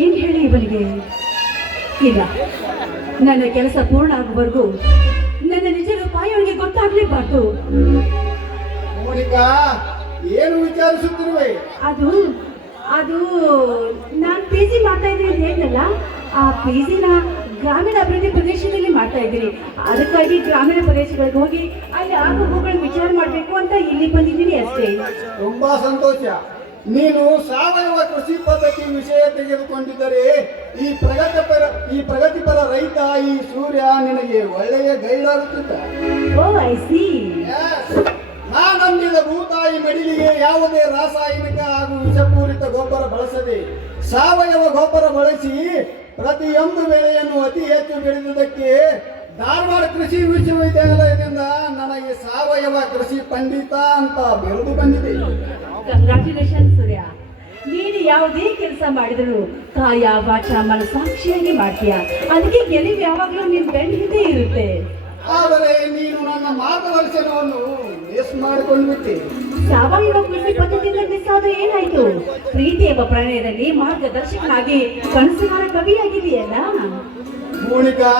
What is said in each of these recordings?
ಏನ್ ಹೇಳಿ ಇವನಿಗೆ? ಇಲ್ಲ. ನನ್ನ ಕೆಲಸ ಪೂರ್ಣ ಆಗುವವರೆಗೂ ನನ್ನ ನಿಜ ರೂಪಾಯಿ ಅವನಿಗೆ ಗೊತ್ತಾಗ್ಲೇಬಾರ್ದು. ಮೋನಿಕಾ ಏನು ವಿಚಾರಿಸುತ್ತಿರುವೆ? ಅದು ಅದು ನಾನು ಪಿ ಜಿ ಮಾಡ್ತಾ ಇದ್ದೀನಿ ಅಂತ ಹೇಳಿದ್ನಲ್ಲ ಆ ಪಿ ಜಿನ ಗ್ರಾಮೀಣ ಅಭಿವೃದ್ಧಿ ಪ್ರದೇಶದಲ್ಲಿ ಮಾಡ್ತಾ ಇದ್ದೀನಿ. ಅದಕ್ಕಾಗಿ ಗ್ರಾಮೀಣ ಪ್ರದೇಶಗಳಿಗೆ ಹೋಗಿ ಅಲ್ಲಿ ಆಗ ಹೋಗುಗಳ ವಿಚಾರ ಮಾಡಬೇಕು ಅಂತ ಇಲ್ಲಿ ಬಂದಿದ್ದೀನಿ ಅಷ್ಟೇ. ತುಂಬಾ ಸಂತೋಷ. ನೀನು ಸಾವಯವ ಕೃಷಿ ಪದ್ಧತಿ ವಿಷಯ ತೆಗೆದುಕೊಂಡಿದ್ದರೆ ಈ ಪ್ರಗತಿಪರ ಈ ಪ್ರಗತಿಪರ ರೈತ ಈ ಸೂರ್ಯ ನಿನಗೆ ಒಳ್ಳೆಯ ಗೈಡ್ ಆಗುತ್ತಿದ್ದ. ನಾ ನಂಬಿದ ಭೂತಾಯಿ ಮಡಿಲಿಗೆ ಯಾವುದೇ ರಾಸಾಯನಿಕ ಹಾಗೂ ವಿಷಪೂರಿತ ಗೊಬ್ಬರ ಬಳಸದೆ ಸಾವಯವ ಗೊಬ್ಬರ ಬಳಸಿ ಪ್ರತಿಯೊಂದು ಬೆಳೆಯನ್ನು ಅತಿ ಹೆಚ್ಚು ಬೆಳೆದುದಕ್ಕೆ ಧಾರವಾಡ ಕೃಷಿ ವಿಶ್ವವಿದ್ಯಾಲಯದಿಂದ ನನಗೆ ಸಾವಯವ ಕೃಷಿ ಪಂಡಿತ ಅಂತ ಬಿರುದು ಬಂದಿದೆ. ಕಂಗ್ರಾಚುಲೇಷನ್ ಸೂರ್ಯ ನೀನು ಯಾವುದೇ ಕೆಲಸ ಮಾಡಿದ್ರು ಕಾಯ ವಾಚ ಮನಸಾಕ್ಷಿಯಾಗಿ ಮಾಡ್ತೀಯ? ಅದಕ್ಕೆ ಗೆಲುವು ಯಾವಾಗಲೂ ನಿನ್ ಹಿಂದೆ ಇರುತ್ತೆ. ಆದರೆ ನೀನು ನನ್ನ ಮಾರ್ಗದರ್ಶನವನ್ನು ಮಿಸ್ ಮಾಡಿಕೊಂಡು ಬಿಟ್ಟೆ ಸಾವಯವ ಕೃಷಿ ಪದ್ಧತಿಯಿಂದ ಮಿಸ್ ಆದ್ರೆ ಏನಾಯ್ತು? ಪ್ರೀತಿ ಎಂಬ ಪ್ರಣಯದಲ್ಲಿ ಮಾರ್ಗದರ್ಶಕನಾಗಿ ಕನಸುಗಾರ ಕವಿಯಾಗಿದೆಯಲ್ಲ ಮೋನಿಕಾ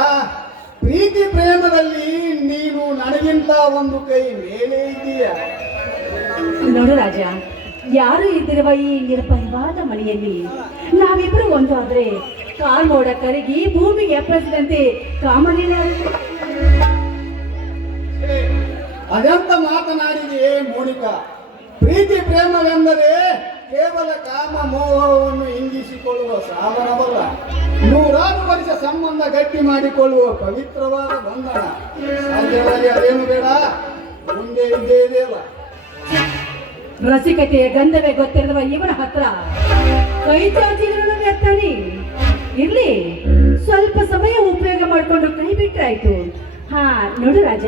ಪ್ರೀತಿ ಪ್ರೇಮದಲ್ಲಿ ನೀನು ನನಗಿಂತ ಒಂದು ಕೈ ಮೇಲೆ ಇದೆಯಾ ನೋಡು ರಾಜ ಯಾರು ಇದ್ದಿರುವ ಈ ನಿರ್ಭಯವಾದ ಮನೆಯಲ್ಲಿ? ನಾವಿಬ್ರು ಒಂದು ಆದ್ರೆ ಕಾಲ್ಮೋಡ ಕರಗಿ ಭೂಮಿಗೆ ಅಪ್ಪಳಿಸಿದಂತೆ ಕಾಮಲಿನ ಅದಂತ ಅದೆಂತ ಮಾತನಾಡಿದೆ ಮೋನಿಕಾ. ಪ್ರೀತಿ ಪ್ರೇಮವೆಂದರೆ ಕೇವಲ ಕಾಮ ಮೋಹವನ್ನು ಹಿಂದಿಸಿಕೊಳ್ಳುವ ಸಾಧನವಲ್ಲ ನೂರಾರು ವರ್ಷ ಸಂಬಂಧ ಗಟ್ಟಿ ಮಾಡಿಕೊಳ್ಳುವ ಪವಿತ್ರವಾದ ಬಂಧನ. ಅದೇನು ಬೇಡ? ಮುಂದೆ ಇದ್ದೇ ಇದೆಯಲ್ಲ ರಸಿಕತೆಯ ಗಂಧವೇ ಗೊತ್ತಿರುವ ಇವನ ಹತ್ರ. ಕೈ ಚಾಚಿದ್ರು ವ್ಯರ್ಥನೇ. ಇರ್ಲಿ. ಸ್ವಲ್ಪ ಸಮಯ ಉಪಯೋಗ ಮಾಡ್ಕೊಂಡು ಕೈ ಬಿಟ್ರಾಯ್ತು ಹಾ ನೋಡು ರಾಜ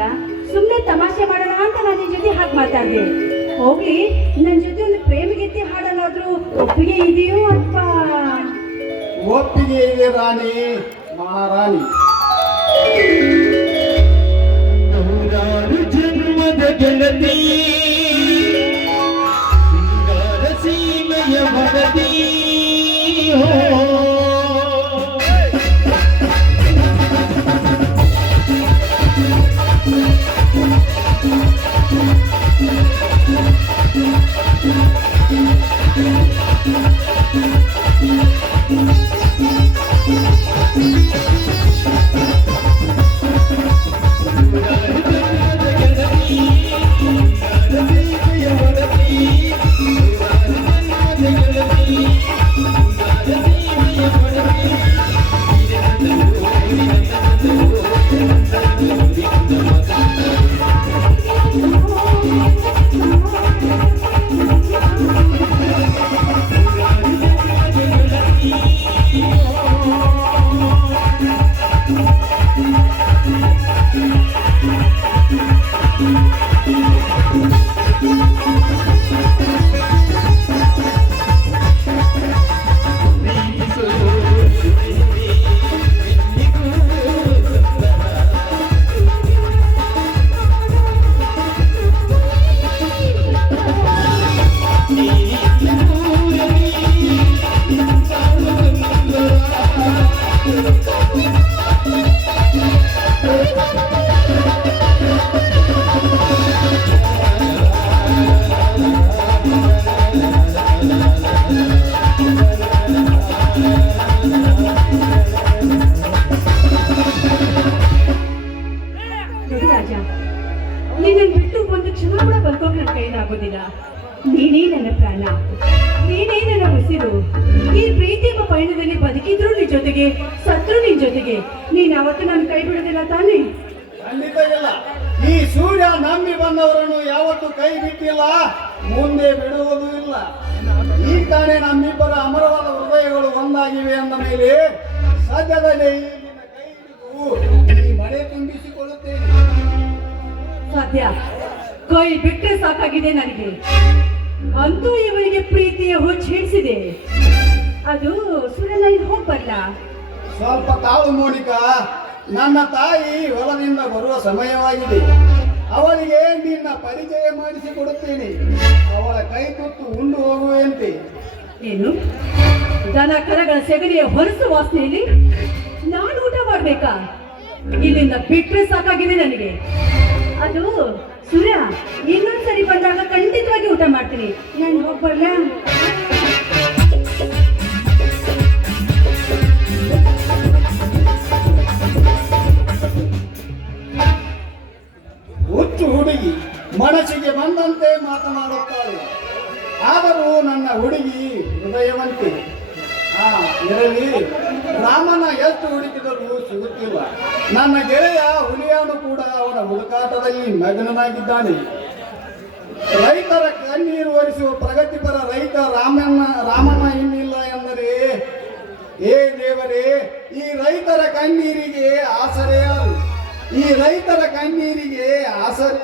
ಸುಮ್ಮನೆ ತಮಾಷೆ ಮಾಡೋಣ ಅಂತ ನಾನು ನಿನ್ ಜೊತೆ ಹಾಗೆ ಮಾತಾಡಿದೆ. ಹೋಗ್ಲಿ ನನ್ನ ಜೊತೆ ಒಂದು ಪ್ರೇಮಗೀತೆ ಹಾಡೋಣಾದ್ರೂ ಒಪ್ಪಿಗೆ ಇದೆಯೋ ಅಥವಾ ಒಪ್ಪಿಗೆ ಇದೆ ರಾಣಿ ಮಹಾರಾಣಿ. ಜನ್ಮದ ಗೆಳತಿ. ನೋಡು ರಾಜ ನಿನ್ನನ್ನು ಬಿಟ್ಟು ಒಂದು ಕ್ಷಣ ಕೂಡ ಬದುಕೋಕೆ ನನ್ನ ಕೈಲಾಗೋದಿಲ್ಲ ನೀನೇ ನನ್ನ ಪ್ರಾಣ, ನೀನೇ ನನ್ನ ಉಸಿರು. ಈ ಪ್ರೀತಿ ಎಂಬ ಪಯಣದಲ್ಲಿ ಬದುಕಿದ್ರು ನಿನ್ ಜೊತೆಗೆ ಸತ್ರು ನಿನ್ ಜೊತೆಗೆ. ನೀನ್ ಅವತ್ತು ನನ್ನ ಕೈ ಬಿಡೋದಿಲ್ಲ ತಾನೇ. ಖಂಡಿತ ಇಲ್ಲ. ಈ ಸೂರ್ಯ ನಂಬಿ ಬಂದವರನ್ನು ಯಾವತ್ತೂ ಕೈ ಬಿಟ್ಟಿಲ್ಲ, ಮುಂದೆ ಬಿಡುವುದು ಇಲ್ಲ. ಈ ತಾನೇ ನಮ್ಮಿಬ್ಬರ ಅಮರವಾದ ಹೃದಯಗಳು ಒಂದಾಗಿವೆ ಅಂದ ಮೇಲೆ ಸದ್ಯದಲ್ಲಿ ನಿನ್ನ ಕೈ ಈ ಮನೆ ತುಂಬಿಸಿಕೊಳ್ಳುತ್ತೇನೆ ಸಾಧ್ಯ? ಕೈ ಬಿಟ್ಟರೆ ಸಾಕಾಗಿದೆ ನನಗೆ. ಅಂತೂ ಇವರಿಗೆ ಪ್ರೀತಿಯ ಹುಚ್ಚು ಹಿಡಿಸಿದೆ. ಅದು ಸುಳ್ಳಲ್ಲ ಇಲ್ಲಿ ಹೋಗ್ಬಲ್ಲ ಸ್ವಲ್ಪ ತಾಳು ಮೋನಿಕಾ ನನ್ನ ತಾಯಿ ಹೊಲದಿಂದ ಬರುವ ಸಮಯವಾಗಿದೆ. ಅವಳಿಗೆ ನಿನ್ನ ಪರಿಚಯ ಮಾಡಿಸಿಕೊಡುತ್ತೇನೆ. ಅವಳ ಕೈ ತುತ್ತು ಉಂಡು ಹೋಗುವಂತೆ ಏನು? ದನ ಕರಗಳ ಸೆಗಣಿಯ ಹೊರಸು ವಾಸನೆಯಲ್ಲಿ ನಾನು ಊಟ ಮಾಡ್ಬೇಕಾ? ಇಲ್ಲಿಂದ ಬಿಟ್ಟರೆ ಸಾಕಾಗಿದೆ ನನಗೆ. ಅದು ಸೂರ್ಯ ಇನ್ನೊಂದ್ಸರಿ ಬಂದಾಗ ಖಂಡಿತವಾಗಿ ಊಟ ಮಾಡ್ತೀನಿ. ನಾನು ಹೋಗ್ಬಲ್ಲ ಹುಚ್ಚು ಹುಡುಗಿ ಮನಸ್ಸಿಗೆ ಬಂದಂತೆ ಮಾತನಾಡುತ್ತಾಳೆ. ಆದರೂ ನನ್ನ ಹುಡುಗಿ ಹೃದಯವಂತೆ ಹಾ ಇರಲಿ. ರಾಮನ ಎಷ್ಟು ಹುಡುಕಿದರೂ ಸಿಗುತ್ತಿಲ್ಲ. ನನ್ನ ಗೆಳೆಯ ಹುಲಿಯಾನು ಕೂಡ ಅವರ ಹುಡುಕಾಟದಲ್ಲಿ ಮಗ್ನನಾಗಿದ್ದಾನೆ. ರೈತರ ಕಣ್ಣೀರು ಒರೆಸುವ ಪ್ರಗತಿಪರ ರೈತ ರಾಮಣ್ಣ ರಾಮಣ್ಣ ಇನ್ನಿಲ್ಲ ಎಂದರೆ, ಏ ದೇವರೇ, ಈ ರೈತರ ಕಣ್ಣೀರಿಗೆ ಆಸರೆಯಾರು ಈ ರೈತರ ಕಣ್ಣೀರಿಗೆ ಆಸರೆ